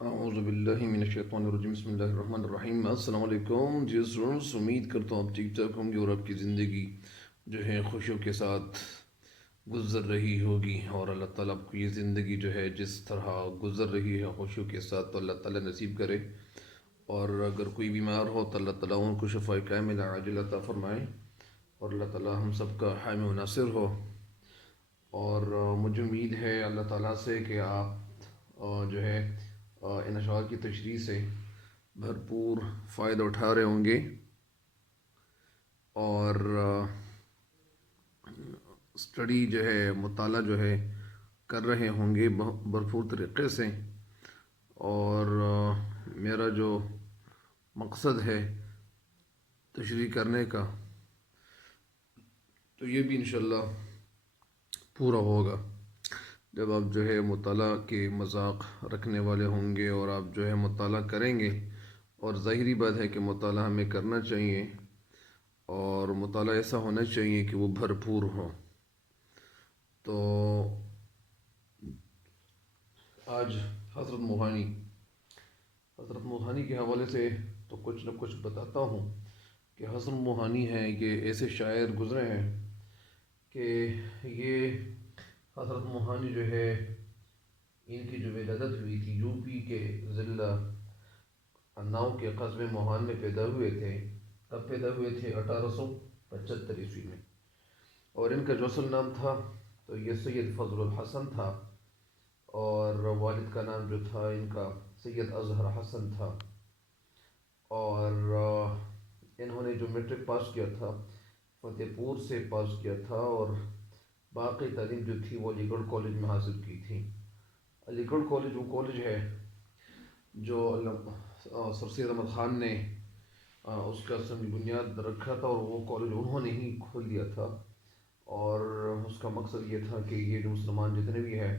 اعوذ باللہ من الشیطان الرجیم بسم اللہ الرحمن الرحیم السلام علیکم جی اسٹوڈنٹس، امید کرتا ہوں آپ ٹھیک ٹھاک ہوں گے اور آپ کی زندگی جو ہے خوشیوں کے ساتھ گزر رہی ہوگی، اور اللہ تعالیٰ آپ کو یہ زندگی جو ہے جس طرح گزر رہی ہے خوشیوں کے ساتھ تو اللہ تعالیٰ نصیب کرے، اور اگر کوئی بیمار ہو تو اللہ تعالیٰ ان کو شفاء کاملہ عاجل عطا فرمائے، اور اللہ تعالیٰ ہم سب کا حامی و ناصر ہو۔ اور مجھے امید ہے اللہ تعالیٰ سے کہ آپ جو ہے ان اشعار کی تشریح سے بھرپور فائدہ اٹھا رہے ہوں گے، اور اسٹڈی جو ہے مطالعہ جو ہے کر رہے ہوں گے بھرپور طریقے سے، اور میرا جو مقصد ہے تشریح کرنے کا تو یہ بھی انشاءاللہ پورا ہوگا جب آپ جو ہے مطالعہ کے مذاق رکھنے والے ہوں گے اور آپ جو ہے مطالعہ کریں گے، اور ظاہری بات ہے کہ مطالعہ ہمیں کرنا چاہیے، اور مطالعہ ایسا ہونا چاہیے کہ وہ بھرپور ہو۔ تو آج حضرت موہانی کے حوالے سے تو کچھ نہ کچھ بتاتا ہوں کہ حضرت موہانی ہیں یہ ایسے شاعر گزرے ہیں کہ یہ حضرت موہانی جو ہے ان کی جو ولادت ہوئی تھی یو پی کے ضلع اناؤ کے قصبے موہان میں پیدا ہوئے تھے۔ کب پیدا ہوئے تھے؟ 1875 میں، اور ان کا جو اصل نام تھا تو یہ سید فضل الحسن تھا، اور والد کا نام جو تھا ان کا سید اظہر حسن تھا، اور انہوں نے جو میٹرک پاس کیا تھا فتح پور سے پاس کیا تھا، اور باقی تعلیم جو تھی وہ علی گڑھ کالج میں حاصل کی تھی۔ علی گڑھ کالج وہ کالج ہے جو سر سید احمد خان نے اس کا سنگ بنیاد رکھا تھا، اور وہ کالج انہوں نے ہی کھول دیا تھا، اور اس کا مقصد یہ تھا کہ یہ جو مسلمان جتنے بھی ہیں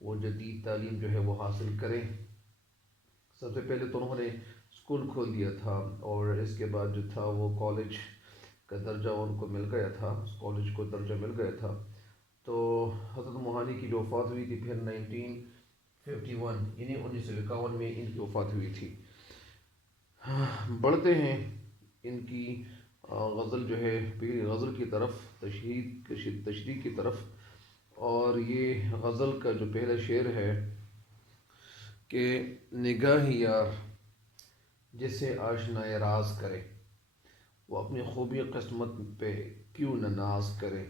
وہ جدید تعلیم جو ہے وہ حاصل کریں۔ سب سے پہلے تو انہوں نے اسکول کھول دیا تھا، اور اس کے بعد جو تھا وہ کالج کا درجہ ان کو مل گیا تھا، اس کالج کو درجہ مل گیا تھا۔ تو حضرت موہانی کی جو وفات ہوئی تھی پھر 1951 یعنی 1951 میں ان کی وفات ہوئی تھی۔ بڑھتے ہیں ان کی غزل جو ہے پہلی غزل کی طرف، تشریح کی طرف، اور یہ غزل کا جو پہلا شعر ہے کہ نگاہ یار جسے آشنائے راز کرے، وہ اپنی خوبی قسمت پہ کیوں نہ ناز کرے،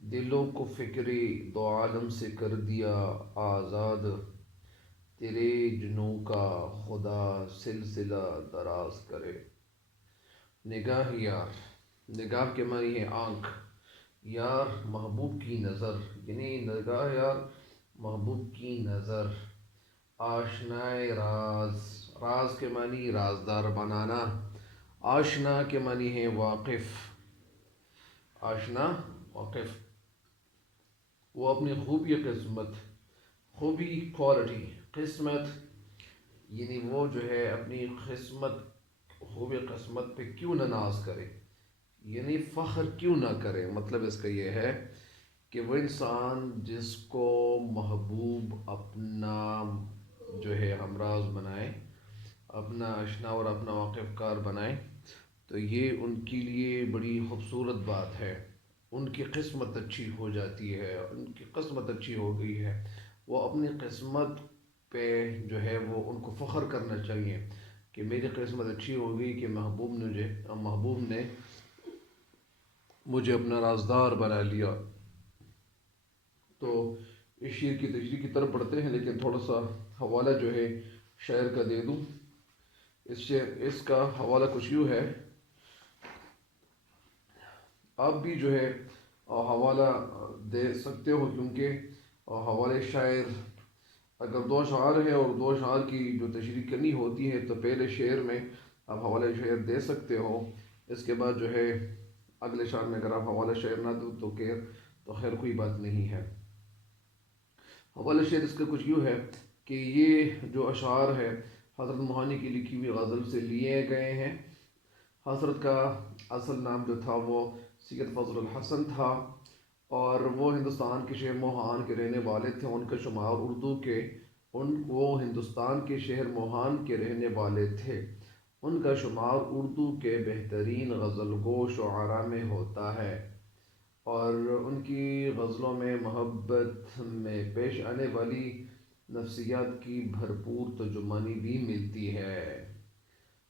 دلوں کو فکری دو عالم سے کر دیا آزاد، تیرے جنوں کا خدا سلسلہ دراز کرے۔ نگاہ یار، نگاہ کے معنی ہے آنکھ، یار محبوب کی نظر، یعنی نگاہ یار محبوب کی نظر، آشنائے راز، راز کے معنی رازدار بنانا، آشنا کے معنی ہے واقف، آشنا واقف، وہ اپنی خوبی قسمت، خوبی کوالٹی، قسمت یعنی وہ جو ہے اپنی قسمت، خوبی قسمت پہ کیوں نہ ناز کرے، یعنی فخر کیوں نہ کرے۔ مطلب اس کا یہ ہے کہ وہ انسان جس کو محبوب اپنا جو ہے ہمراز بنائے، اپنا آشنا اور اپنا واقف کار بنائے، تو یہ ان کے لیے بڑی خوبصورت بات ہے۔ ان کی قسمت اچھی ہو جاتی ہے، ان کی قسمت اچھی ہو گئی ہے، وہ اپنی قسمت پہ جو ہے وہ ان کو فخر کرنا چاہیے کہ میری قسمت اچھی ہو گئی کہ محبوب نے مجھے اپنا رازدار بنا لیا۔ تو اس شعر کی تشریح کی طرف بڑھتے ہیں، لیکن تھوڑا سا حوالہ جو ہے شاعر کا دے دوں۔ اس کا حوالہ کچھ یوں ہے، آپ بھی جو ہے حوالہ دے سکتے ہو، کیونکہ حوالے شاعر اگر دو اشعار ہیں اور دو اشعار کی جو تشریح کرنی ہوتی ہے تو پہلے شعر میں آپ حوالہ شعر دے سکتے ہو، اس کے بعد جو ہے اگلے شعر میں اگر آپ حوالہ شعر نہ دو تو خیر کوئی بات نہیں ہے۔ حوالہ شعر اس کا کچھ یوں ہے کہ یہ جو اشعار ہے حضرت موہانی کی لکھی ہوئی غزل سے لیے گئے ہیں۔ حضرت کا اصل نام جو تھا وہ سید فضل الحسن تھا، اور وہ ہندوستان کے شہر موہان کے رہنے والے تھے۔ ان کا شمار وہ ہندوستان کے شہر موہان کے رہنے والے تھے۔ ان کا شمار اردو کے بہترین غزل گو شعراء میں ہوتا ہے، اور ان کی غزلوں میں محبت میں پیش آنے والی نفسیات کی بھرپور ترجمانی بھی ملتی ہے۔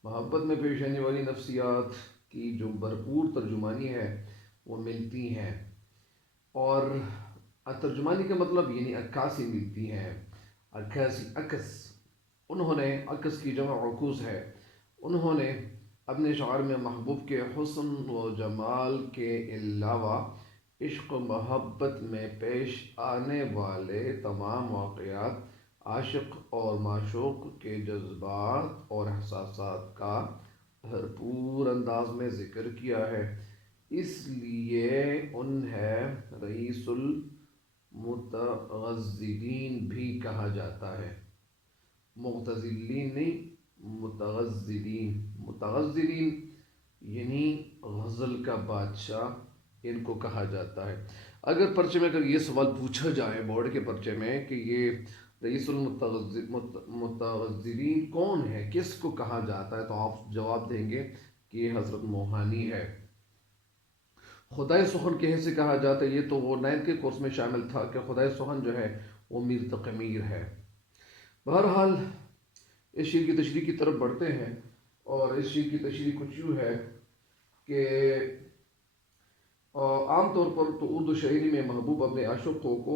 محبت میں پیش آنے والی نفسیات کی جو بھرپور ترجمانی ہے وہ ملتی ہیں، اور ترجمانی کا مطلب یعنی عکاسی ملتی ہیں، عکاسی عکس۔ انہوں نے عکس کی جمع عکوس ہے۔ انہوں نے اپنے شعر میں محبوب کے حسن و جمال کے علاوہ عشق و محبت میں پیش آنے والے تمام واقعات، عاشق اور معشوق کے جذبات اور احساسات کا بھرپور انداز میں ذکر کیا ہے۔ اس لیے انہیں رئیس المتغزلین بھی کہا جاتا ہے۔ مغتزلین نہیں، متغزلین۔ متغزلین یعنی غزل کا بادشاہ ان کو کہا جاتا ہے۔ اگر پرچے میں یہ سوال پوچھا جائے بورڈ کے پرچے میں کہ یہ رئیس المتغزلین کون ہے، کس کو کہا جاتا ہے، تو آپ جواب دیں گے کہ یہ حضرت موہانی ہے۔ خدائے سخن کیسے کہا جاتا ہے، یہ تو وہ 9 کے کورس میں شامل تھا کہ خدائے سخن جو ہے وہ میر تقی میر ہے۔ بہرحال اس شعر کی تشریح کی طرف بڑھتے ہیں، اور اس شعر کی تشریح کچھ یوں ہے کہ عام طور پر تو اردو شاعری میں محبوب اپنے عاشقوں کو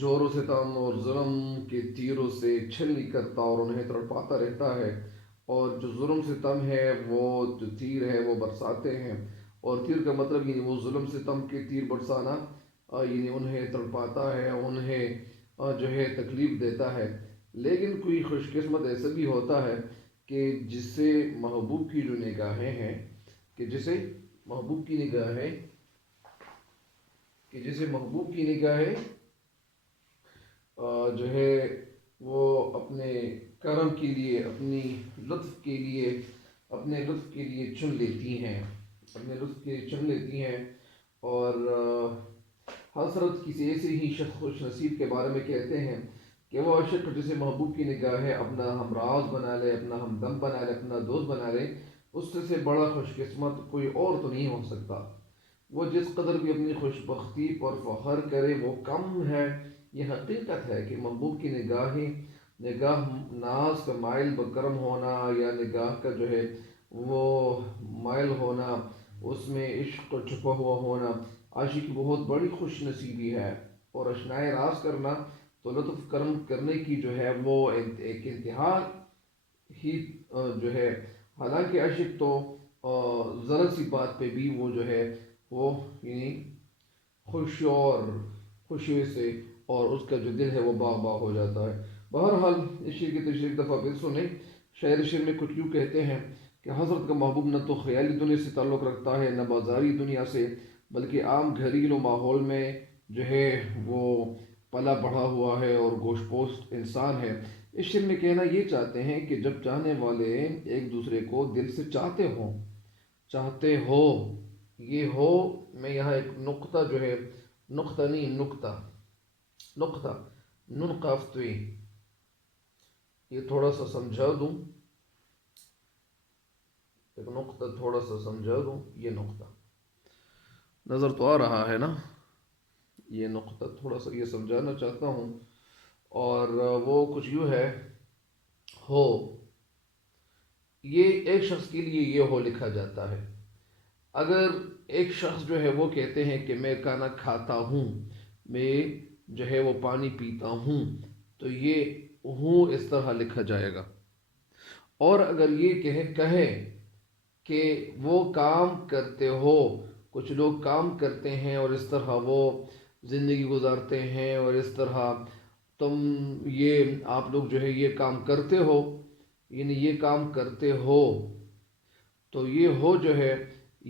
جور و ستم اور ظلم کے تیروں سے چھلنی کرتا اور انہیں تڑپاتا رہتا ہے، اور جو ظلم ستم ہے وہ جو تیر ہے وہ برساتے ہیں، اور تیر کا مطلب یعنی وہ ظلم ستم کے تیر برسانا، یعنی انہیں تڑپاتا ہے، انہیں جو ہے تکلیف دیتا ہے۔ لیکن کوئی خوش قسمت ایسا بھی ہوتا ہے کہ جسے محبوب کی جو نگاہیں ہیں، کہ جسے محبوب کی نگاہیں جو ہے وہ اپنے کرم کے لیے، اپنے لطف کے لیے چن لیتی ہیں، اور حضرت کسی ایسے ہی شخص خوش نصیب کے بارے میں کہتے ہیں کہ وہ عاشق جسے محبوب کی نگاہیں اپنا ہمراز بنا لے، اپنا ہمدم بنا لے، اپنا دوست بنا لے، اس سے بڑا خوش قسمت کوئی اور تو نہیں ہو سکتا۔ وہ جس قدر بھی اپنی خوش بختی پر فخر کرے وہ کم ہے۔ یہ حقیقت ہے کہ محبوب کی نگاہ ناز کا مائل بکرم ہونا، یا نگاہ کا جو ہے وہ مائل ہونا، اس میں عشق کو چھپا ہوا ہونا، عاشق کی بہت بڑی خوش نصیبی ہے۔ اور اشنائے راز کرنا تو لطف کرم کرنے کی جو ہے وہ ایک انتہا ہی جو ہے، حالانکہ عاشق تو ذرا سی بات پہ بھی وہ جو ہے وہ یعنی خوشی سے، اور اس کا جو دل ہے وہ باغ باغ ہو جاتا ہے۔ بہرحال اس شعر کی تشریح ایک دفعہ پھر سنیں۔ شاعر شعر میں کچھ یوں کہتے ہیں کہ حضرت کا محبوب نہ تو خیالی دنیا سے تعلق رکھتا ہے، نہ بازاری دنیا سے، بلکہ عام گھریلو ماحول میں جو ہے وہ پلا بڑھا ہوا ہے اور گوشت پوست انسان ہے۔ اس شعر میں کہنا یہ چاہتے ہیں کہ جب چاہنے والے ایک دوسرے کو دل سے چاہتے ہو، یہ ہو میں یہاں ایک نقطہ جو ہے، نقطہ نہیں نقطہ نون قاف توئی، یہ تھوڑا سا سمجھا دوں، ایک نقطہ تھوڑا سا سمجھا دوں، یہ نقطہ نظر تو آ رہا ہے نا، یہ نقطہ تھوڑا سا یہ سمجھانا چاہتا ہوں، اور وہ کچھ یوں ہے، ہو یہ ایک شخص کے لیے یہ ہو لکھا جاتا ہے۔ اگر ایک شخص جو ہے وہ کہتے ہیں کہ میں کھانا کھاتا ہوں، میں جو ہے وہ پانی پیتا ہوں، تو یہ ہوں اس طرح لکھا جائے گا۔ اور اگر یہ کہے کہ وہ کام کرتے ہو، کچھ لوگ کام کرتے ہیں اور اس طرح وہ زندگی گزارتے ہیں، اور اس طرح آپ لوگ جو ہے یہ کام کرتے ہو، یعنی یہ کام کرتے ہو، تو یہ ہو جو ہے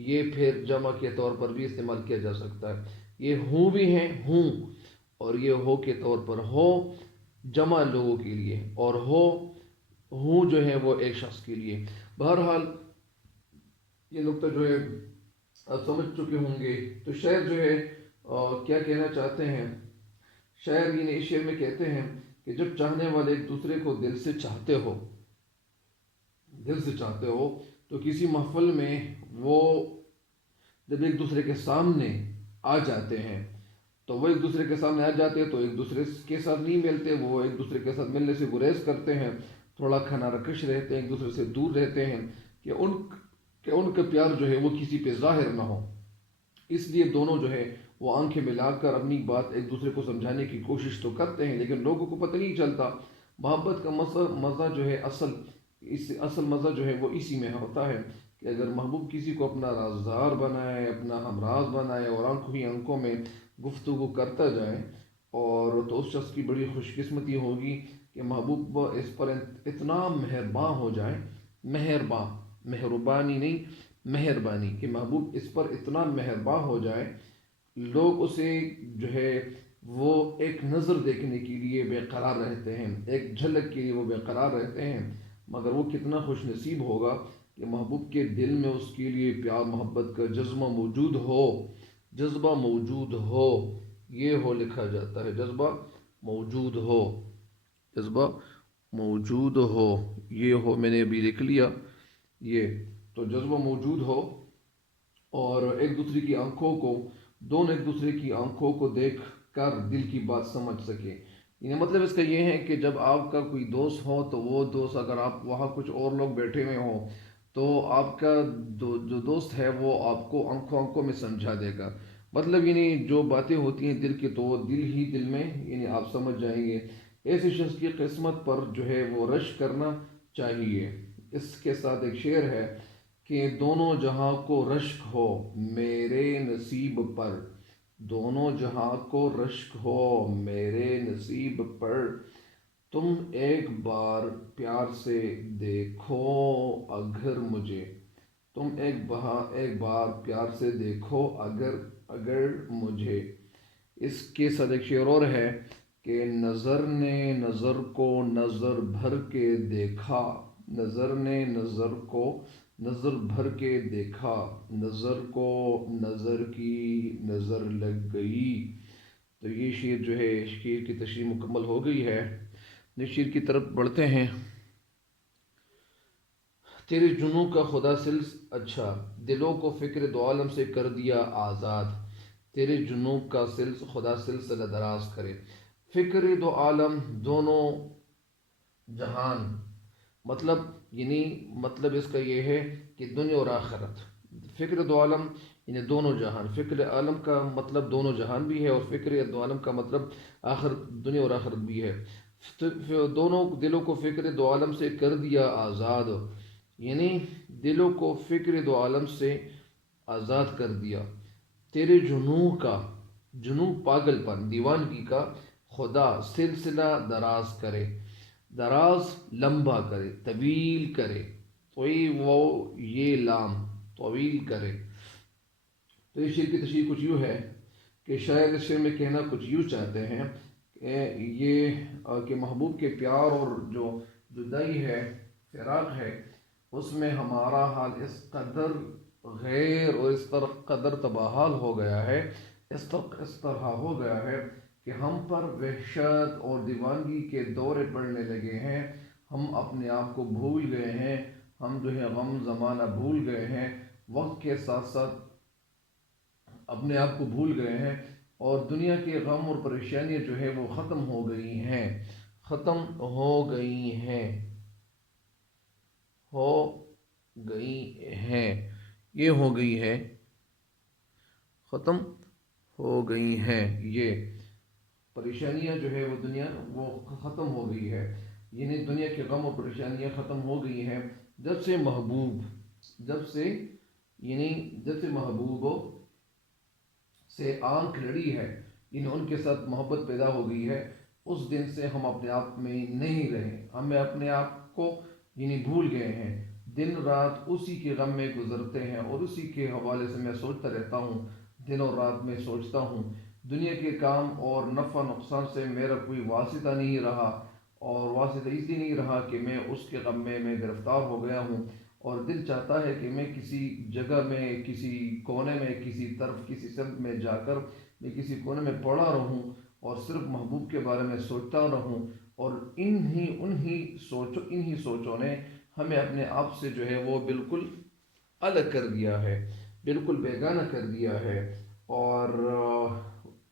یہ پھر جمع کے طور پر بھی استعمال کیا جا سکتا ہے۔ یہ ہوں بھی ہیں، ہوں، اور یہ ہو کے طور پر ہو جمع لوگوں کے لیے، اور ہوں جو ہے وہ ایک شخص کے لیے۔ بہرحال یہ نقطہ جو ہے آپ سمجھ چکے ہوں گے۔ تو شاعر جو ہے کیا کہنا چاہتے ہیں، شاعر اس شعر میں کہتے ہیں کہ جب چاہنے والے ایک دوسرے کو دل سے چاہتے ہو تو کسی محفل میں وہ جب ایک دوسرے کے سامنے آ جاتے ہیں تو وہ ایک دوسرے کے سامنے آ جاتے ہیں تو ایک دوسرے کے ساتھ نہیں ملتے، وہ ایک دوسرے کے ساتھ ملنے سے گریز کرتے ہیں، تھوڑا کھانا رکش رہتے ہیں، ایک دوسرے سے دور رہتے ہیں کہ ان کا پیار جو ہے وہ کسی پہ ظاہر نہ ہو۔ اس لیے دونوں جو ہے وہ آنکھیں ملا کر اپنی بات ایک دوسرے کو سمجھانے کی کوشش تو کرتے ہیں، لیکن لوگوں کو پتہ نہیں چلتا۔ محبت کا مزہ جو ہے اصل مزہ جو ہے وہ اسی میں ہوتا ہے کہ اگر محبوب کسی کو اپنا رازدار بنائے، اپنا ہمراز بنائے اور آنکھوں ہی آنکھوں میں گفتگو کرتا جائے، اور تو اس شخص کی بڑی خوش قسمتی ہوگی کہ محبوب اس پر اتنا مہرباں ہو جائے، مہربانی نہیں، مہربانی، کہ محبوب اس پر اتنا مہرباں ہو جائے، لوگ اسے جو ہے وہ ایک نظر دیکھنے کے لیے بے قرار رہتے ہیں، ایک جھلک کے لیے وہ بے قرار رہتے ہیں، مگر وہ کتنا خوش نصیب ہوگا کہ محبوب کے دل میں اس کے لیے پیار محبت کا جذبہ موجود ہو، یہ ہو لکھا جاتا ہے، جذبہ موجود ہو، جذبہ موجود ہو، یہ ہو، میں نے ابھی لکھ لیا یہ، تو جذبہ موجود ہو اور ایک دوسرے کی آنکھوں کو، دونوں ایک دوسرے کی آنکھوں کو دیکھ کر دل کی بات سمجھ سکے۔ یعنی مطلب اس کا یہ ہے کہ جب آپ کا کوئی دوست ہو تو وہ دوست، اگر آپ وہاں کچھ اور لوگ بیٹھے ہوئے ہوں تو آپ کا جو دوست ہے وہ آپ کو آنکھوں میں سمجھا دے گا، مطلب یعنی جو باتیں ہوتی ہیں دل کی تو وہ دل میں یعنی آپ سمجھ جائیں گے۔ ایسے شخص کی قسمت پر جو ہے وہ رشک کرنا چاہیے۔ اس کے ساتھ ایک شعر ہے کہ دونوں جہاں کو رشک ہو میرے نصیب پر، دونوں جہاں کو رشک ہو میرے نصیب پر، تم ایک بار پیار سے دیکھو اگر مجھے، تم ایک بار پیار سے دیکھو اگر مجھے۔ اس کے ساتھ ایک شعر اور ہے کہ نظر نے نظر کو نظر بھر کے دیکھا، نظر نے نظر کو نظر بھر کے دیکھا، نظر کو نظر کی نظر لگ گئی۔ تو یہ شعر جو ہے، شعر کی تشریح مکمل ہو گئی ہے، نیکسٹ شعر کی طرف بڑھتے ہیں۔ تیرے جنوں کا خدا سلس اچھا، دلوں کو فکر دو عالم سے کر دیا آزاد، تیرے جنوں کا خدا سلسلہ دراز کرے، فکر دو عالم، دونوں جہان، مطلب یعنی مطلب اس کا یہ ہے کہ دنیا اور آخرت، فکر دو عالم یعنی دونوں جہان، فکر عالم کا مطلب دونوں جہان بھی ہے، اور فکر دو عالم کا مطلب دنیا اور آخرت بھی ہے۔ دونوں دلوں کو فکر دو عالم سے کر دیا آزاد، یعنی دلوں کو فکر دو عالم سے آزاد کر دیا۔ تیرے جنوں پاگل پن، دیوانگی کا، خدا سلسلہ دراز کرے، دراز لمبا کرے، طویل کرے، یہ لام طویل کرے۔ تو اس شعر کی تشریح کچھ یوں ہے کہ شاید اس شعر میں کہنا کچھ یوں چاہتے ہیں کہ محبوب کے پیار اور جو جدائی ہے، فراق ہے، اس میں ہمارا حال اس قدر غیر اور اس قدر تباہال ہو گیا ہے، اس طرح ہو گیا ہے کہ ہم پر وحشت اور دیوانگی کے دورے پڑنے لگے ہیں، ہم اپنے آپ کو بھول گئے ہیں، ہم جو ہے غم زمانہ بھول گئے ہیں، وقت کے ساتھ ساتھ اپنے آپ کو بھول گئے ہیں، اور دنیا کے غم اور پریشانیاں جو ہے وہ ختم ہو گئی ہیں، ختم ہو گئی ہیں، ہو گئی ہیں، یہ ہو گئی ہے، ختم ہو گئی ہیں، یہ پریشانیاں جو ہے وہ دنیا وہ ختم ہو گئی ہے، یعنی دنیا کے غم اور پریشانیاں ختم ہو گئی ہیں جب سے محبوب سے آنکھ لڑی ہے، یعنی ان کے ساتھ محبت پیدا ہو گئی ہے، اس دن سے ہم اپنے آپ میں نہیں رہے، ہمیں اپنے آپ کو یعنی بھول گئے ہیں، دن رات اسی کے غم میں گزرتے ہیں، اور اسی کے حوالے سے میں سوچتا رہتا ہوں، دن اور رات میں سوچتا ہوں، دنیا کے کام اور نفع نقصان سے میرا کوئی واسطہ نہیں رہا، اور واسطہ اس لیے نہیں رہا کہ میں اس کے غم میں گرفتار ہو گیا ہوں، اور دل چاہتا ہے کہ میں کسی جگہ میں، کسی کونے میں، کسی طرف، کسی سمت میں جا کر میں کسی کونے میں پڑا رہوں اور صرف محبوب کے بارے میں سوچتا رہوں، اور انہی سوچوں نے ہمیں اپنے آپ سے جو ہے وہ بالکل الگ کر دیا ہے، بالکل بیگانہ کر دیا ہے۔ اور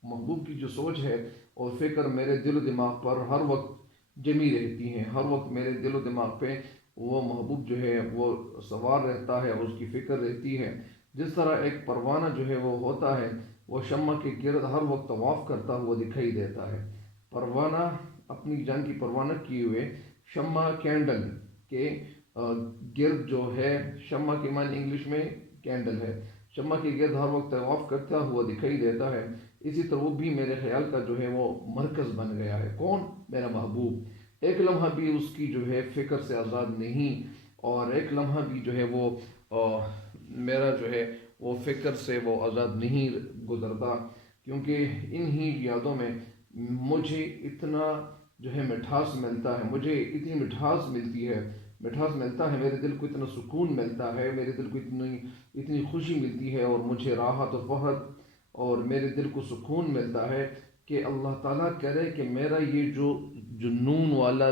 محبوب کی جو سوچ ہے اور فکر میرے دل و دماغ پر ہر وقت جمی رہتی ہیں، ہر وقت میرے دل و دماغ پہ وہ محبوب جو ہے وہ سوار رہتا ہے، اس کی فکر رہتی ہے۔ جس طرح ایک پروانہ جو ہے وہ ہوتا ہے، وہ شمع کے گرد ہر وقت طواف کرتا ہوا دکھائی دیتا ہے۔ پروانہ اپنی جان کی پرواہ نہ کیے ہوئے شمع کینڈل کے گرد جو ہے، شمع کے معنی انگلش میں کینڈل ہے، شمع کے گرد ہر وقت طواف کرتا ہوا دکھائی دیتا ہے۔ اسی طرح وہ بھی میرے خیال کا جو ہے وہ مرکز بن گیا ہے۔ کون؟ میرا محبوب۔ ایک لمحہ بھی اس کی جو ہے فکر سے آزاد نہیں، اور ایک لمحہ بھی جو ہے وہ میرا جو ہے وہ فکر سے وہ آزاد نہیں گزرتا، کیونکہ انہی یادوں میں مجھے اتنا جو ہے مٹھاس ملتا ہے، مجھے اتنی مٹھاس ملتا ہے، میرے دل کو اتنا سکون ملتا ہے، میرے دل کو اتنی خوشی ملتی ہے، اور مجھے راحت و فرحت اور میرے دل کو سکون ملتا ہے کہ اللہ تعالیٰ کرے کہ میرا یہ جو جنون والا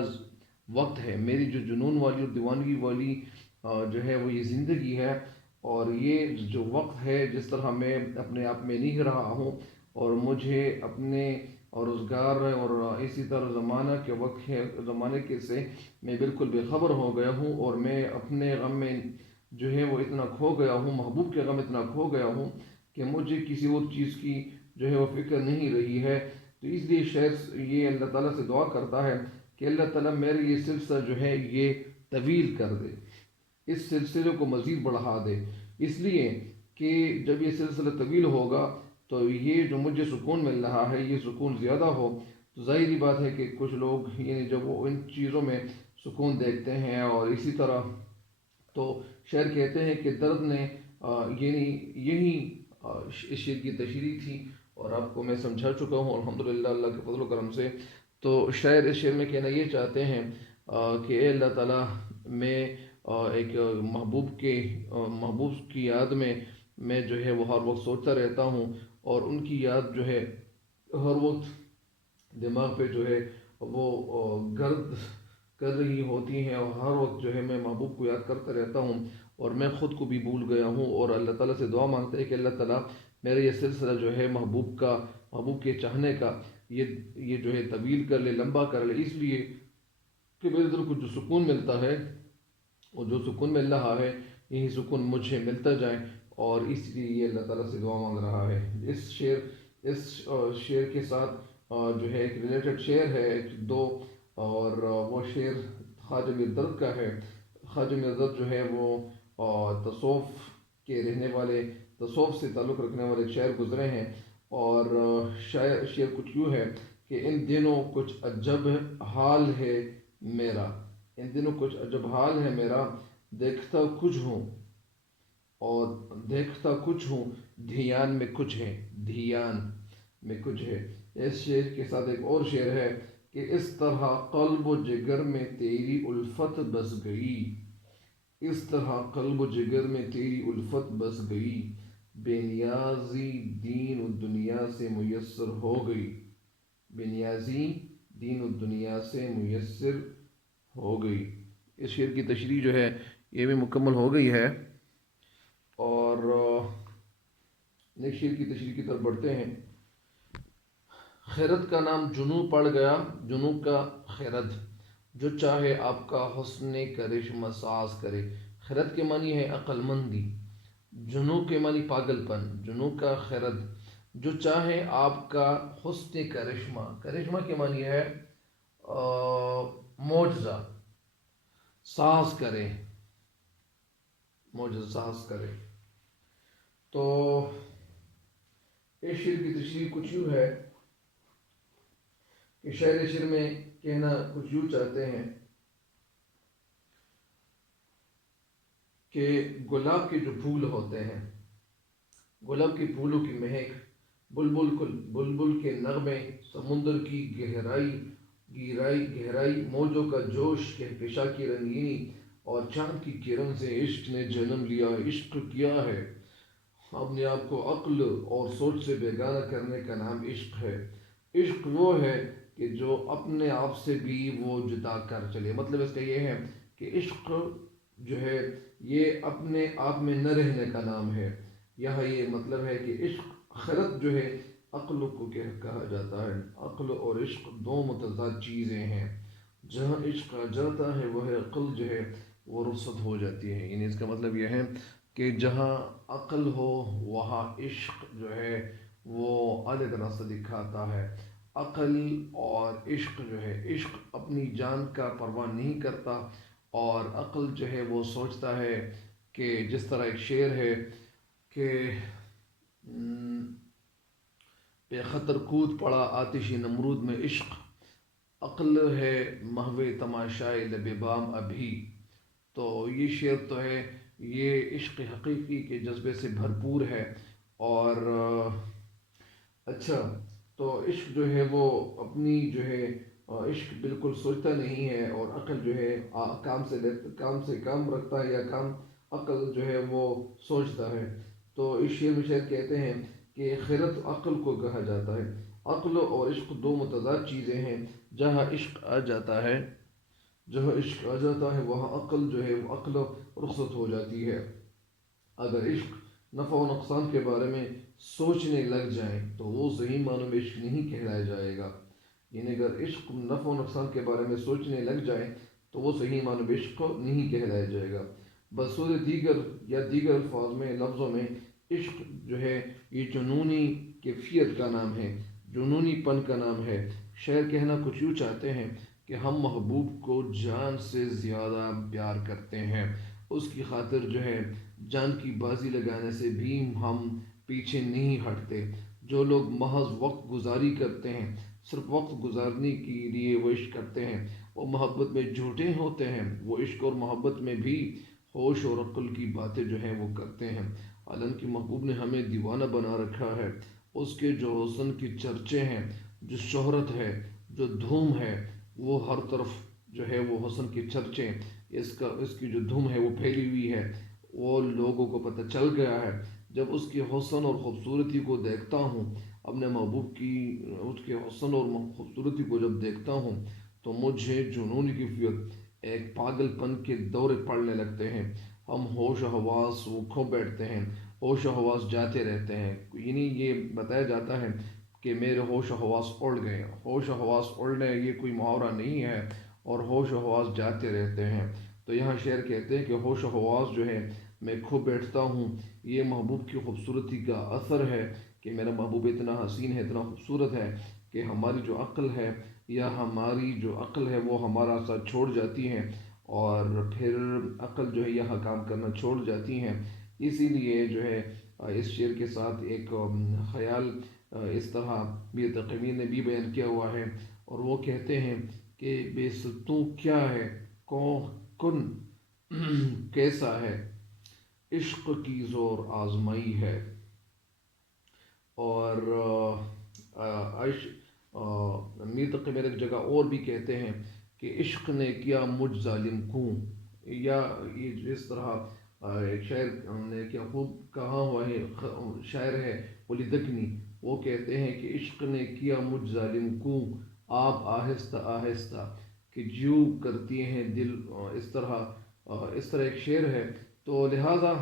وقت ہے، میری جو جنون والی اور دیوانگی والی جو ہے وہ یہ زندگی ہے، اور یہ جو وقت ہے، جس طرح میں اپنے آپ میں نہیں رہا ہوں، اور مجھے اپنے اور روزگار اور اسی طرح زمانے کے سے میں بالکل بے خبر ہو گیا ہوں، اور میں اپنے غم میں جو ہے وہ اتنا کھو گیا ہوں، محبوب کے غم اتنا کھو گیا ہوں کہ مجھے کسی اور چیز کی جو ہے وہ فکر نہیں رہی ہے۔ تو اس لیے شاید یہ اللہ تعالیٰ سے دعا کرتا ہے کہ اللہ تعالیٰ میرے یہ سلسلہ جو ہے یہ طویل کر دے، اس سلسلے کو مزید بڑھا دے، اس لیے کہ جب یہ سلسلہ طویل ہوگا تو یہ جو مجھے سکون مل رہا ہے یہ سکون زیادہ ہو، تو ظاہری بات ہے کہ کچھ لوگ یعنی جب وہ ان چیزوں میں سکون دیکھتے ہیں، اور اسی طرح تو شاعر کہتے ہیں کہ درد نے یعنی یہی اس شعر کی تشریح تھی، اور آپ کو میں سمجھا چکا ہوں الحمدللہ اللہ کے فضل و کرم سے۔ تو شاعر اس شعر میں کہنا یہ چاہتے ہیں کہ اے اللہ تعالیٰ، میں ایک محبوب کی یاد میں جو ہے وہ ہر وقت سوچتا رہتا ہوں، اور ان کی یاد جو ہے ہر وقت دماغ پہ جو ہے وہ گرد کر رہی ہوتی ہیں، اور ہر وقت جو ہے میں محبوب کو یاد کرتا رہتا ہوں، اور میں خود کو بھی بھول گیا ہوں، اور اللہ تعالیٰ سے دعا مانگتے ہیں کہ اللہ تعالیٰ میرا یہ سلسلہ جو ہے محبوب کے چاہنے کا یہ جو ہے طویل کر لے، لمبا کر لے، اس لیے کہ میرے دل کو جو سکون ملتا ہے، اور جو سکون مل رہا ہے یہی سکون مجھے ملتا جائے، اور اس لیے یہ اللہ تعالیٰ سے دعا مانگ رہا ہے۔ اس شعر کے ساتھ جو ہے ایک ریلیٹڈ شعر ہے، ایک دو، اور وہ شعر خواجہ میر درد کا ہے۔ خواجہ میر درد جو ہے وہ تصوف کے رہنے والے، تصوف سے تعلق رکھنے والے شاعر گزرے ہیں، اور شعر کچھ یوں ہے کہ ان دنوں کچھ عجب حال ہے میرا، ان دنوں کچھ عجب حال ہے میرا، دیکھتا کچھ ہوں دھیان میں کچھ ہے، دھیان میں کچھ ہے۔ اس شعر کے ساتھ ایک اور شعر ہے کہ اس طرح قلب و جگر میں تیری الفت بس گئی، اس طرح قلب و جگر میں تیری الفت بس گئی، بے نیازی دین و دنیا سے میسر ہو گئی، بے نیازی دین و دنیا سے میسر ہو گئی۔ اس شعر کی تشریح جو ہے یہ بھی مکمل ہو گئی ہے، اور نیکسٹ شعر کی تشریح کی طرف بڑھتے ہیں۔ خیرت کا نام جنوں پڑ گیا، جنوں کا خیرت، جو چاہے آپ کا حسن کرشمہ ساز کرے۔ خیرت کے معنی ہے عقل مندی، جنوں کے معنی پاگل پن، جنوں کا خیرت، جو چاہے آپ کا حسن کرشمہ، کرشمہ کے معنی ہے معجزہ، ساز کرے، معجزہ ساز کرے۔ تو اس شعر کی تشریح کچھ یوں ہے کہ شاعر شعر میں کہنا کچھ یوں چاہتے ہیں کہ گلاب کے جو پھول ہوتے ہیں، گلاب کے پھولوں کی مہک، بلبل کے نغمے، سمندر کی گہرائی، موجوں کا جوش، کہکشاں کی رنگینی، اور چاند کی کرن سے عشق نے جنم لیا، عشق کیا ہے۔ اپنے آپ کو عقل اور سوچ سے بیگانہ کرنے کا نام عشق ہے۔ عشق وہ ہے کہ جو اپنے آپ سے بھی وہ جدا کر چلے. مطلب اس کا یہ ہے کہ عشق جو ہے یہ اپنے آپ میں نہ رہنے کا نام ہے. یہاں یہ مطلب ہے کہ عشق خرد جو ہے عقل کو کہا جاتا ہے. عقل اور عشق دو متضاد چیزیں ہیں. جہاں عشق آ جاتا ہے وہ ہے عقل جو ہے وہ رخصت ہو جاتی ہے. یعنی اس کا مطلب یہ ہے کہ جہاں عقل ہو وہاں عشق جو ہے وہ الگ راستہ دکھاتا ہے. عقل اور عشق جو ہے عشق اپنی جان کا پرواہ نہیں کرتا اور عقل جو ہے وہ سوچتا ہے کہ جس طرح ایک شعر ہے کہ بے خطر کود پڑا آتشی نمرود میں عشق، عقل ہے محو تماشائے لب بام ابھی. تو یہ شعر تو ہے یہ عشق حقیقی کے جذبے سے بھرپور ہے. اور اچھا تو عشق جو ہے وہ اپنی جو ہے عشق بالکل سوچتا نہیں ہے اور عقل جو ہے کام سے کام رکھتا ہے یا کام عقل جو ہے وہ سوچتا ہے. تو اس شعر میں شاید کہتے ہیں کہ خرد عقل کو کہا جاتا ہے. عقل اور عشق دو متضاد چیزیں ہیں. جہاں عشق آ جاتا ہے وہاں عقل جو ہے وہ عقل رخصت ہو جاتی ہے. اگر عشق نفع و نقصان کے بارے میں سوچنے لگ جائیں تو وہ صحیح معنوں میں عشق نہیں کہلایا جائے گا. یعنی اگر عشق نفع و نقصان کے بارے میں سوچنے لگ جائیں تو وہ صحیح معنوں میں عشق نہیں کہلایا جائے گا. بصورت دیگر الفاظ میں لفظوں میں عشق جو ہے یہ جنونی کیفیت کا نام ہے، جنونی پن کا نام ہے. شاعر کہنا کچھ یوں چاہتے ہیں کہ ہم محبوب کو جان سے زیادہ پیار کرتے ہیں. اس کی خاطر جو ہے جان کی بازی لگانے سے بھی ہم پیچھے نہیں ہٹتے. جو لوگ محض وقت گزاری کرتے ہیں، صرف وقت گزارنے کے لیے وہ عشق کرتے ہیں، وہ محبت میں جھوٹے ہوتے ہیں. وہ عشق اور محبت میں بھی ہوش اور عقل کی باتیں جو ہیں وہ کرتے ہیں. حالانکہ محبوب نے ہمیں دیوانہ بنا رکھا ہے. اس کے جو حسن کی چرچے ہیں، جو شہرت ہے، جو دھوم ہے، وہ ہر طرف جو ہے وہ حسن کے چرچے اس کی جو دھوم ہے وہ پھیلی ہوئی ہے. وہ لوگوں کو پتہ چل گیا ہے. جب اس کے حسن اور خوبصورتی کو دیکھتا ہوں، اپنے محبوب کی اس کے حسن اور خوبصورتی کو جب دیکھتا ہوں تو مجھے جنون کی کیفیت ایک پاگل پن کے دورے پڑنے لگتے ہیں. ہم ہوش و حواس وہ کھو بیٹھتے ہیں، ہوش و حواس جاتے رہتے ہیں. یعنی یہ بتایا جاتا ہے کہ میرے ہوش و حواس اڑ گئے. ہوش و حواس اڑنے یہ کوئی محاورہ نہیں ہے اور ہوش و حواس جاتے رہتے ہیں. تو یہاں شعر کہتے ہیں کہ ہوش و حواس جو ہے میں کھو بیٹھتا ہوں. یہ محبوب کی خوبصورتی کا اثر ہے کہ میرا محبوب اتنا حسین ہے، اتنا خوبصورت ہے کہ ہماری جو عقل ہے وہ ہمارا ساتھ چھوڑ جاتی ہے اور پھر عقل جو ہے یہاں کام کرنا چھوڑ جاتی ہیں. اسی لیے جو ہے اس شعر کے ساتھ ایک خیال اس طرح میر تقی میر نے بھی بیان کیا ہوا ہے اور وہ کہتے ہیں کہ بے ستوں کیا ہے کن کیسا ہے، عشق کی زور آزمائی ہے. اور میر تقی میر ایک جگہ اور بھی کہتے ہیں کہ عشق نے کیا مجھ ظالم کو، یا یہ جس طرح ایک شاعر نے کیا خوب کہا ہوا ہے، شاعر ہے ولی دکنی، وہ کہتے ہیں کہ عشق نے کیا مجھ ظالم کو آپ آہستہ آہستہ کہ جو کرتی ہیں دل. اس طرح ایک شعر ہے. تو لہٰذا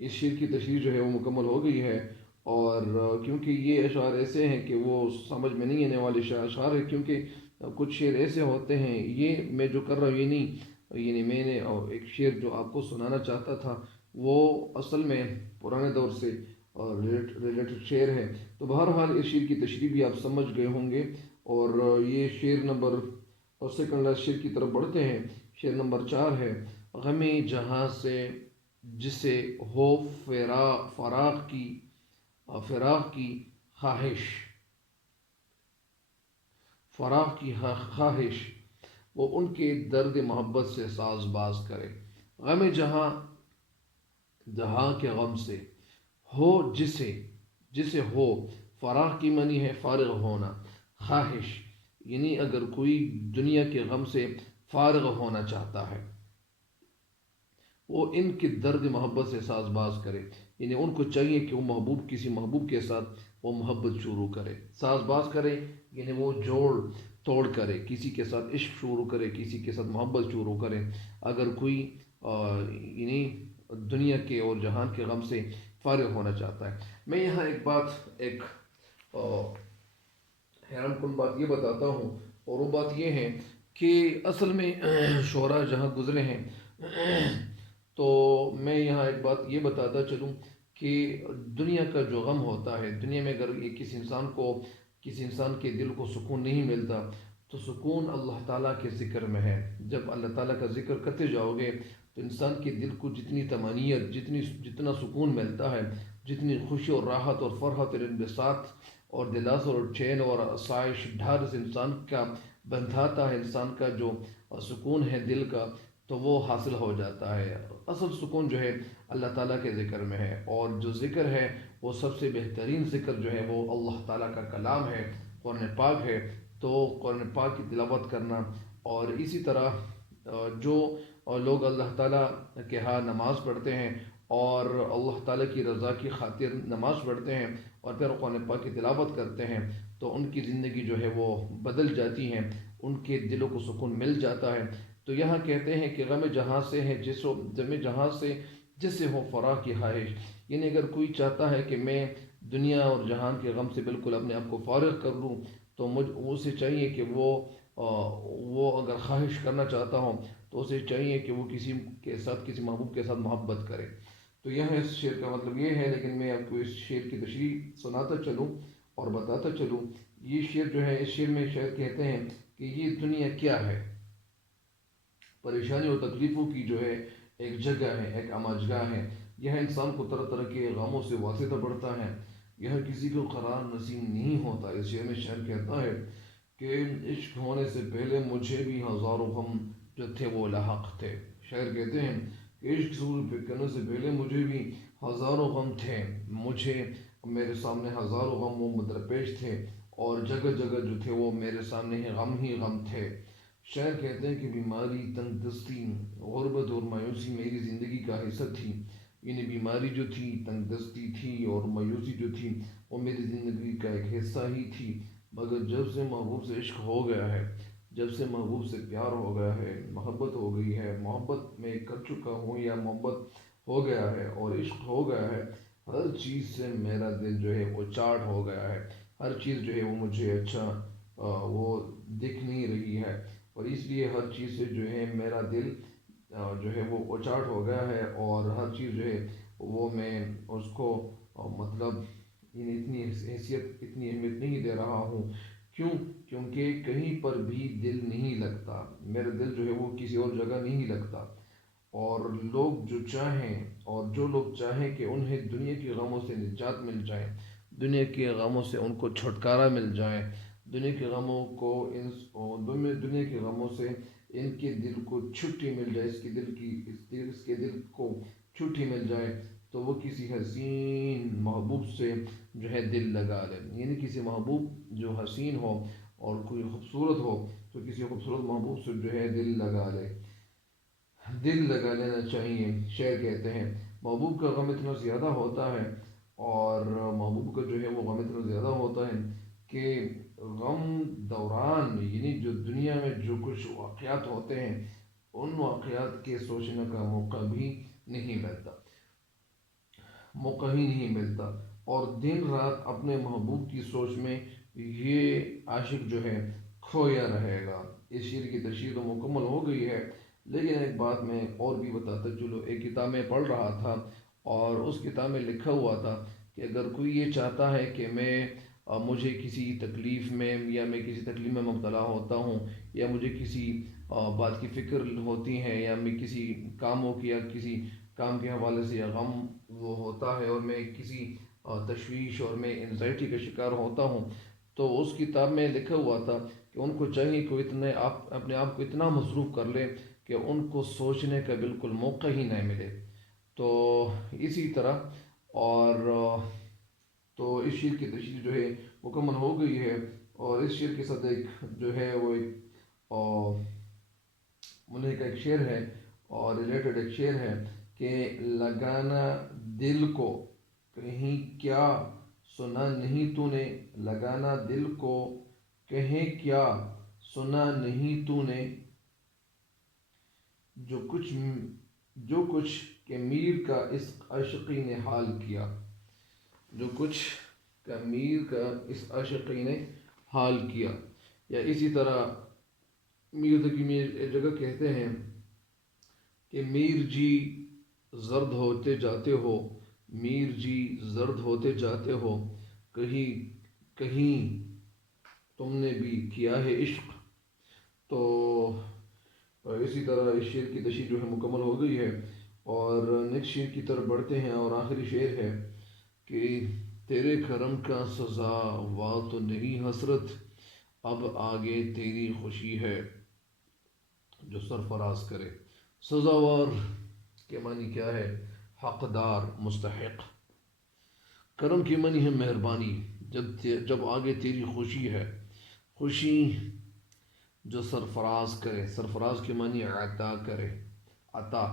اس شعر کی تشریح جو ہے وہ مکمل ہو گئی ہے. اور کیونکہ یہ اشعار ایسے ہیں کہ وہ سمجھ میں نہیں آنے والے اشعار ہیں، کیونکہ کچھ شعر ایسے ہوتے ہیں، یہ میں جو کر رہا ہوں یہ نہیں، یعنی میں نے ایک شعر جو آپ کو سنانا چاہتا تھا وہ اصل میں پرانے دور سے ریلیٹڈ شعر ہے. تو بہرحال اس شعر کی تشریح بھی آپ سمجھ گئے ہوں گے. اور یہ شعر نمبر اور سیکنڈ لاسٹ شعر کی طرف بڑھتے ہیں. شعر نمبر 4 ہے: غم جہاں سے جسے ہو فراق کی خواہش وہ ان کے درد محبت سے ساز باز کرے. غم جہاں کے غم سے ہو جسے ہو، فراق کی معنی ہے فارغ ہونا، خواہش یعنی اگر کوئی دنیا کے غم سے فارغ ہونا چاہتا ہے وہ ان کے درد محبت سے ساز باز کرے. یعنی ان کو چاہیے کہ وہ کسی محبوب کے ساتھ وہ محبت شروع کرے، ساز باز کرے، یعنی وہ جوڑ توڑ کرے، کسی کے ساتھ عشق شروع کرے، کسی کے ساتھ محبت شروع کرے۔ اگر کوئی یعنی دنیا کے اور جہان کے غم سے فارغ ہونا چاہتا ہے۔ میں یہاں ایک بات، ایک حیران کن بات یہ بتاتا ہوں، اور وہ بات یہ ہے کہ اصل میں شعراء جہاں گزرے ہیں تو میں یہاں ایک بات یہ بتاتا چلوں کہ دنیا کا جو غم ہوتا ہے، دنیا میں اگر کسی انسان کو، کسی انسان کے دل کو سکون نہیں ملتا، تو سکون اللہ تعالیٰ کے ذکر میں ہے۔ جب اللہ تعالیٰ کا ذکر کرتے جاؤ گے تو انسان کے دل کو جتنی طمانینت، جتنا سکون ملتا ہے، جتنی خوشی اور راحت اور فرحت اور انبساط اور دلاس اور چین اور آسائش ڈھارس انسان کا بندھاتا ہے، انسان کا جو سکون ہے دل کا، تو وہ حاصل ہو جاتا ہے۔ اصل سکون جو ہے اللہ تعالیٰ کے ذکر میں ہے، اور جو ذکر ہے وہ سب سے بہترین ذکر جو ہے وہ اللہ تعالیٰ کا کلام ہے، قرآن پاک ہے۔ تو قرآن پاک کی تلاوت کرنا، اور اسی طرح جو لوگ اللہ تعالیٰ کے ہاں نماز پڑھتے ہیں اور اللہ تعالیٰ کی رضا کی خاطر نماز پڑھتے ہیں اور پھر قرآن پاک کی تلاوت کرتے ہیں، تو ان کی زندگی جو ہے وہ بدل جاتی ہیں، ان کے دلوں کو سکون مل جاتا ہے۔ تو یہاں کہتے ہیں کہ غم جہاں سے ہے غم جہاں سے جس سے ہو فراق کی خواہش، یعنی اگر کوئی چاہتا ہے کہ میں دنیا اور جہان کے غم سے بالکل اپنے آپ کو فارغ کر لوں، تو اسے چاہیے کہ وہ اگر خواہش کرنا چاہتا ہوں تو اسے چاہیے کہ وہ کسی کے ساتھ، کسی محبوب کے ساتھ محبت کرے۔ تو یہ اس شعر کا مطلب یہ ہے، لیکن میں آپ کو اس شعر کی تشریح سناتا چلوں اور بتاتا چلوں۔ یہ شعر جو ہے، اس شعر میں شاعر کہتے ہیں کہ یہ دنیا کیا ہے، پریشانی اور تکلیفوں کی جو ہے ایک جگہ ہے، ایک اماجگاہ ہے۔ یہ انسان کو طرح طرح کے غموں سے واسطہ پڑتا ہے، یہ کسی کو قرار نصیب نہیں ہوتا۔ اس شعر میں شاعر کہتا ہے کہ عشق ہونے سے پہلے مجھے بھی ہزاروں غم جو تھے وہ لاحق تھے۔ شاعر کہتے ہیں کہ عشق شروع کرنے سے پہلے مجھے بھی ہزاروں غم تھے، میرے سامنے ہزاروں غم وہ درپیش تھے، اور جگہ جگہ جو تھے وہ میرے سامنے ہی غم تھے۔ شاعر کہتے ہیں کہ بیماری، تنگ دستی، غربت اور مایوسی میری زندگی کا حصہ تھی، یعنی بیماری جو تھی، تنگ دستی تھی اور مایوسی جو تھی وہ میری زندگی کا ایک حصہ ہی تھی۔ مگر جب سے محبوب سے عشق ہو گیا ہے، جب سے محبوب سے پیار ہو گیا ہے، محبت ہو گئی ہے، محبت میں کر چکا ہوں یا محبت ہو گیا ہے اور عشق ہو گیا ہے، ہر چیز سے میرا دل جو ہے وہ چاٹ ہو گیا ہے، ہر چیز جو ہے وہ مجھے اچھا وہ دکھ نہیں رہی ہے، اور اس لیے ہر چیز سے جو ہے میرا دل جو ہے وہ اچاٹ ہو گیا ہے، اور ہر چیز جو ہے وہ میں اس کو مطلب اتنی حیثیت، اتنی اہمیت نہیں دے رہا ہوں۔ کیوں؟ کیونکہ کہیں پر بھی دل نہیں لگتا، میرا دل جو ہے وہ کسی اور جگہ نہیں لگتا۔ اور جو لوگ چاہیں کہ انہیں دنیا کے غموں سے نجات مل جائے، دنیا کے غموں سے ان کو چھٹکارا مل جائے، دنیا کے غموں کو دنیا کے غموں سے ان کے دل کو چھٹی مل جائے، اس کے دل کو چھٹی مل جائے، تو وہ کسی حسین محبوب سے جو ہے دل لگا لے، یعنی کسی محبوب جو حسین ہو اور کوئی خوبصورت ہو، تو کسی خوبصورت محبوب سے جو ہے دل لگا لے، دل لگا لینا چاہیے۔ شعر کہتے ہیں محبوب کا غم اتنا زیادہ ہوتا ہے، اور محبوب کا جو ہے وہ غم اتنا زیادہ ہوتا ہے کہ غم دوران، یعنی جو دنیا میں جو کچھ واقعات ہوتے ہیں ان واقعات کے سوچنے کا موقع بھی نہیں ملتا، موقع ہی نہیں ملتا، اور دن رات اپنے محبوب کی سوچ میں یہ عاشق جو ہے کھویا رہے گا۔ اس شعر کی تشریح تو مکمل ہو گئی ہے، لیکن ایک بات میں اور بھی بتاتا چلو۔ ایک کتاب میں پڑھ رہا تھا، اور اس کتاب میں لکھا ہوا تھا کہ اگر کوئی یہ چاہتا ہے کہ مجھے کسی تکلیف میں یا میں کسی تکلیف میں مبتلا ہوتا ہوں، یا مجھے کسی بات کی فکر ہوتی ہے، یا میں کسی کاموں کی یا کسی کام کے حوالے سے یا غم وہ ہوتا ہے، اور میں کسی تشویش اور میں انزائٹی کا شکار ہوتا ہوں، تو اس کتاب میں لکھا ہوا تھا کہ ان کو چاہیے کہ اپنے آپ کو اتنا مصروف کر لے کہ ان کو سوچنے کا بالکل موقع ہی نہ ملے۔ تو اسی طرح اور تو اس شعر کی تشریح جو ہے مکمل ہو گئی ہے، اور اس شعر کے ساتھ ایک جو ہے وہ ایک ملے کا ایک شعر ہے، اور ریلیٹڈ ایک شعر ہے کہ لگانا دل کو کہیں کیا سنا نہیں تو نے لگانا دل کو کہیں کیا، سنا نہیں تو نے جو کچھ کہ میر کا اس عاشقی نے حال کیا، جو کچھ کا میر کا اس عاشقی نے حال کیا۔ یا اسی طرح میر تقی میں ایک جگہ کہتے ہیں کہ میر جی زرد ہوتے جاتے ہو، میر جی زرد ہوتے جاتے ہو، کہیں کہیں تم نے بھی کیا ہے عشق۔ تو اسی طرح اس شعر کی تشریح جو ہے مکمل ہو گئی ہے، اور نیکسٹ شعر کی طرف بڑھتے ہیں، اور آخری شعر ہے کہ تیرے کرم کا سزاوار تو نہیں حسرت، اب آگے تیری خوشی ہے جو سرفراز کرے۔ سزاوار کے معنی کیا ہے؟ حقدار، مستحق۔ کرم کی معنی ہے مہربانی، جب آگے تیری خوشی ہے، خوشی جو سرفراز کرے۔ سرفراز کے معنی عطا کرے، عطا۔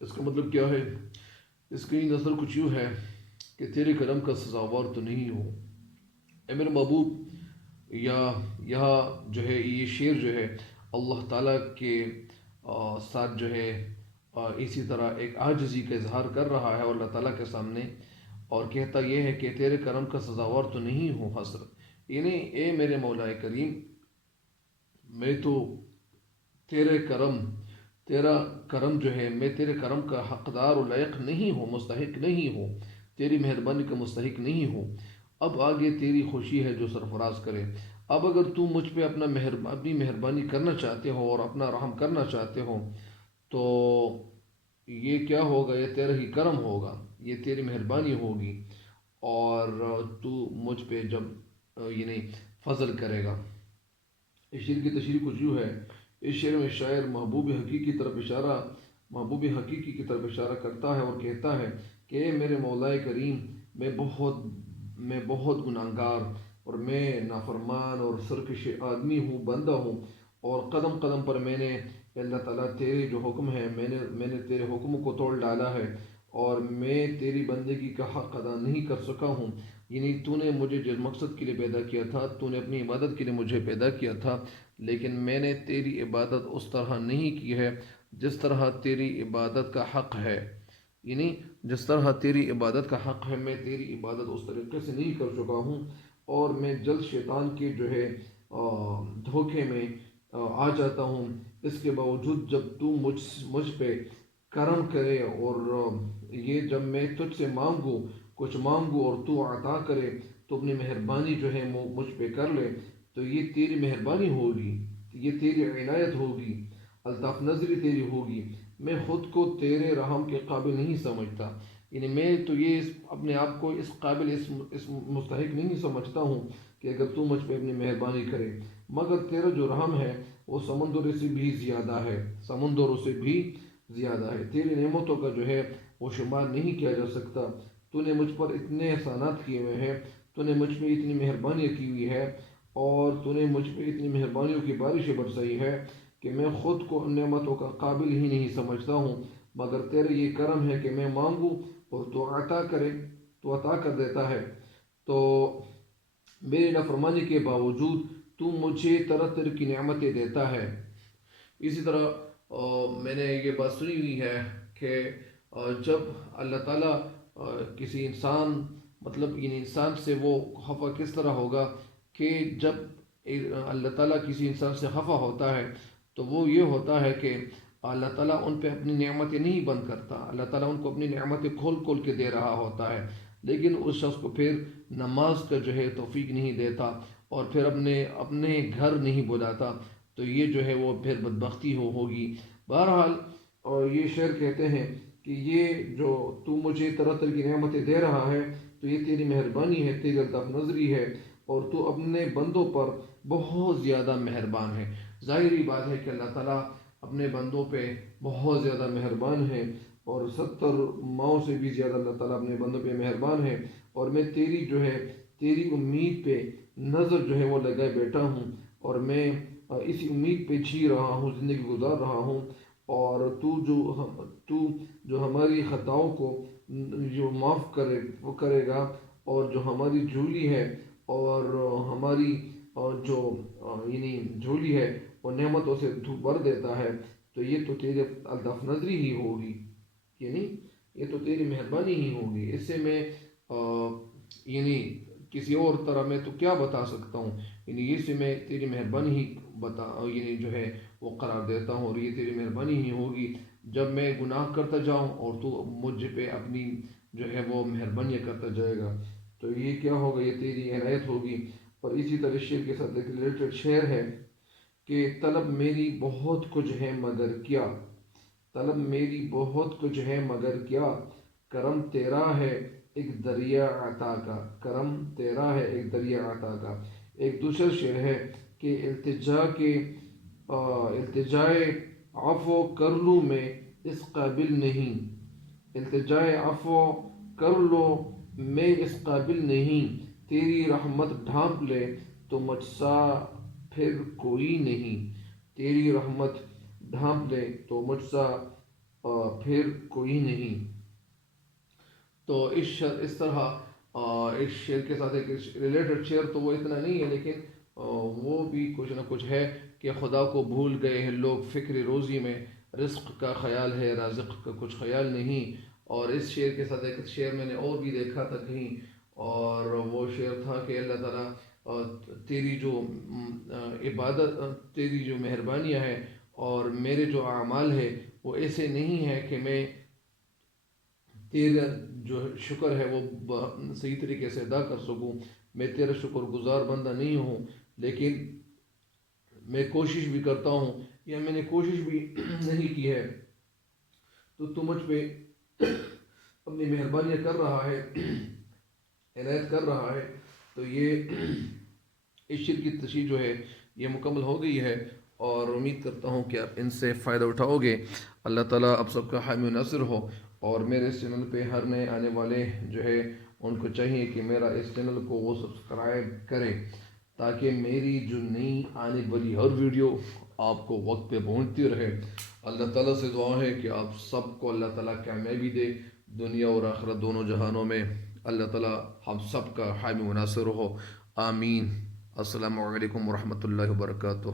اس کا مطلب کیا ہے؟ اس کی نظر کچھ یوں ہے کہ تیرے کرم کا سزاوار تو نہیں ہو اے میرے محبوب۔ یا یہاں جو ہے یہ شعر جو ہے اللہ تعالیٰ کے ساتھ جو ہے اسی طرح ایک عاجزی کا اظہار کر رہا ہے اور اللہ تعالیٰ کے سامنے، اور کہتا یہ ہے کہ تیرے کرم کا سزاوار تو نہیں ہوں حسرت، یعنی اے میرے مولا کریم، میں تو تیرا کرم جو ہے، میں تیرے کرم کا حقدار و لائق نہیں ہوں، مستحق نہیں ہوں، تیری مہربانی کا مستحق نہیں ہوں۔ اب آگے تیری خوشی ہے جو سرفراز کرے۔ اب اگر تو مجھ پہ اپنی مہربانی کرنا چاہتے ہو اور اپنا رحم کرنا چاہتے ہو تو یہ کیا ہوگا؟ یہ تیرا ہی کرم ہوگا، یہ تیری مہربانی ہوگی، اور تو مجھ پہ جب یعنی فضل کرے گا۔ اس شعر کی تشریح کچھ یوں ہے، اس شعر میں شاعر محبوب حقیقی کی طرف اشارہ کرتا ہے اور کہتا ہے کہ اے میرے مولا کریم، میں بہت گناہگار اور میں نافرمان اور سرکش آدمی ہوں، بندہ ہوں، اور قدم قدم پر میں نے اللہ تعالیٰ تیرے جو حکم ہے میں نے تیرے حکم کو توڑ ڈالا ہے، اور میں تیری بندگی کا حق ادا نہیں کر سکا ہوں۔ یعنی تو نے مجھے جس مقصد کے لیے پیدا کیا تھا، تو نے اپنی عبادت کے لیے مجھے پیدا کیا تھا، لیکن میں نے تیری عبادت اس طرح نہیں کی ہے جس طرح تیری عبادت کا حق ہے، یعنی جس طرح تیری عبادت کا حق ہے میں تیری عبادت اس طریقے سے نہیں کر چکا ہوں، اور میں جلد شیطان کے جو ہے دھوکے میں آ جاتا ہوں۔ اس کے باوجود جب تو مجھ پہ کرم کرے، اور یہ جب میں تجھ سے کچھ مانگوں اور تو عطا کرے، تو اپنی مہربانی جو ہے مجھ پہ کر لے، تو یہ تیری مہربانی ہوگی، یہ تیری عنایت ہوگی، الطاف نظری تیری ہوگی۔ میں خود کو تیرے رحم کے قابل نہیں سمجھتا، یعنی میں تو یہ اپنے آپ کو اس قابل اس مستحق نہیں سمجھتا ہوں کہ اگر تو مجھ پہ اپنی مہربانی کرے، مگر تیرا جو رحم ہے وہ سمندر سے بھی زیادہ ہے، سمندروں سے بھی زیادہ ہے۔ تیری نعمتوں کا جو ہے وہ شمار نہیں کیا جا سکتا۔ تو نے مجھ پر اتنے احسانات کیے ہوئے ہیں، تو نے مجھ پہ اتنی مہربانیاں کی ہوئی ہے، اور تو نے مجھ پہ اتنی مہربانیوں کی بارشیں برسائی ہے کہ میں خود کو ان نعمتوں کا قابل ہی نہیں سمجھتا ہوں، مگر تیرے یہ کرم ہے کہ میں مانگوں اور تو عطا کر دیتا ہے۔ تو میری نافرمانی کے باوجود تو مجھے طرح طرح کی نعمتیں دیتا ہے۔ اسی طرح میں نے یہ بات سنی ہوئی ہے کہ جب اللہ تعالیٰ کسی انسان یعنی انسان سے وہ خفا کس طرح ہوگا کہ جب اللہ تعالیٰ کسی انسان سے خفا ہوتا ہے تو وہ یہ ہوتا ہے کہ اللہ تعالیٰ ان پہ اپنی نعمتیں نہیں بند کرتا، اللہ تعالیٰ ان کو اپنی نعمتیں کھول کھول کے دے رہا ہوتا ہے، لیکن اس شخص کو پھر نماز کا جو ہے توفیق نہیں دیتا، اور پھر اپنے گھر نہیں بلاتا، تو یہ جو ہے وہ پھر بدبختی ہوگی۔ بہرحال اور یہ شعر کہتے ہیں کہ یہ جو تو مجھے طرح طرح کی نعمتیں دے رہا ہے تو یہ تیری مہربانی ہے، تیری الطاف نظری ہے، اور تو اپنے بندوں پر بہت زیادہ مہربان ہے۔ ظاہری بات ہے کہ اللہ تعالیٰ اپنے بندوں پہ بہت زیادہ مہربان ہے، اور 70 ماؤں سے بھی زیادہ اللہ تعالیٰ اپنے بندوں پہ مہربان ہے، اور میں تیری امید پہ نظر جو ہے وہ لگائے بیٹھا ہوں، اور میں اسی امید پہ جی رہا ہوں، زندگی گزار رہا ہوں، اور تو جو ہماری خطاؤں کو جو معاف کرے وہ کرے گا، اور جو ہماری جھولی ہے اور ہماری جو یعنی جھولی ہے وہ نعمتوں سے بھر دیتا ہے، تو یہ تو تیرے الطف نظری ہی ہوگی، یعنی یہ تو تیری مہربانی ہی ہوگی۔ اس سے میں یعنی کسی اور طرح میں تو کیا بتا سکتا ہوں، یعنی یہ سے میں تیری مہربانی ہی یعنی جو ہے وہ قرار دیتا ہوں، اور یہ تیری مہربانی ہی ہوگی جب میں گناہ کرتا جاؤں اور تو مجھ پہ اپنی جو ہے وہ مہربانی کرتا جائے گا، تو یہ کیا ہوگا، یہ تیری عنایت ہوگی۔ اور اسی طرح شعر کے ساتھ ایک ریلیٹڈ شعر ہے کہ طلب میری بہت کچھ ہے مگر کیا، طلب میری بہت کچھ ہے مگر کیا، کرم تیرا ہے ایک دریا عطا کا، کرم تیرا ہے ایک دریا عطا کا۔ ایک دوسرا شعر ہے کہ التجائے عفو کر لوں میں اس قابل نہیں، التجائے عفو کر لو میں اس قابل نہیں، تیری رحمت ڈھانپ لے تو مجھ سا پھر کوئی نہیں، تیری رحمت ڈھانپ لے تو مجھ سا پھر کوئی نہیں۔ تو اس طرح اس شعر کے ساتھ ایک ریلیٹڈ شعر تو وہ اتنا نہیں ہے، لیکن وہ بھی کچھ نہ کچھ ہے کہ خدا کو بھول گئے ہیں لوگ فکر روزی میں، رزق کا خیال ہے رازق کا کچھ خیال نہیں۔ اور اس شعر کے ساتھ ایک شعر میں نے اور بھی دیکھا تھا کہیں، اور وہ شعر تھا کہ اللہ تعالیٰ تیری جو عبادت، تیری جو مہربانیاں ہیں اور میرے جو اعمال ہے وہ ایسے نہیں ہے کہ میں تیرا جو شکر ہے وہ صحیح طریقے سے ادا کر سکوں، میں تیرا شکر گزار بندہ نہیں ہوں، لیکن میں کوشش بھی کرتا ہوں یا میں نے کوشش بھی نہیں کی ہے، تو مجھ پہ اپنی مہربانیاں کر رہا ہے، عنایت کر رہا ہے۔ تو یہ اس شعر کی تشریح جو ہے یہ مکمل ہو گئی ہے، اور امید کرتا ہوں کہ آپ ان سے فائدہ اٹھاؤ گے۔ اللہ تعالیٰ آپ سب کا حامی و ناصر ہو، اور میرے اس چینل پہ ہر نئے آنے والے جو ہے ان کو چاہیے کہ میرا اس چینل کو وہ سبسکرائب کریں، تاکہ میری جو نئی آنے والی ہر ویڈیو آپ کو وقت پہ پہنچتی رہے۔ اللہ تعالیٰ سے دعا ہے کہ آپ سب کو اللہ تعالیٰ کامیابی دے دنیا اور آخرت دونوں جہانوں میں۔ اللہ تعالیٰ ہم سب کا حامی و ناصر ہو، آمین۔ السلام علیکم ورحمۃ اللہ وبرکاتہ۔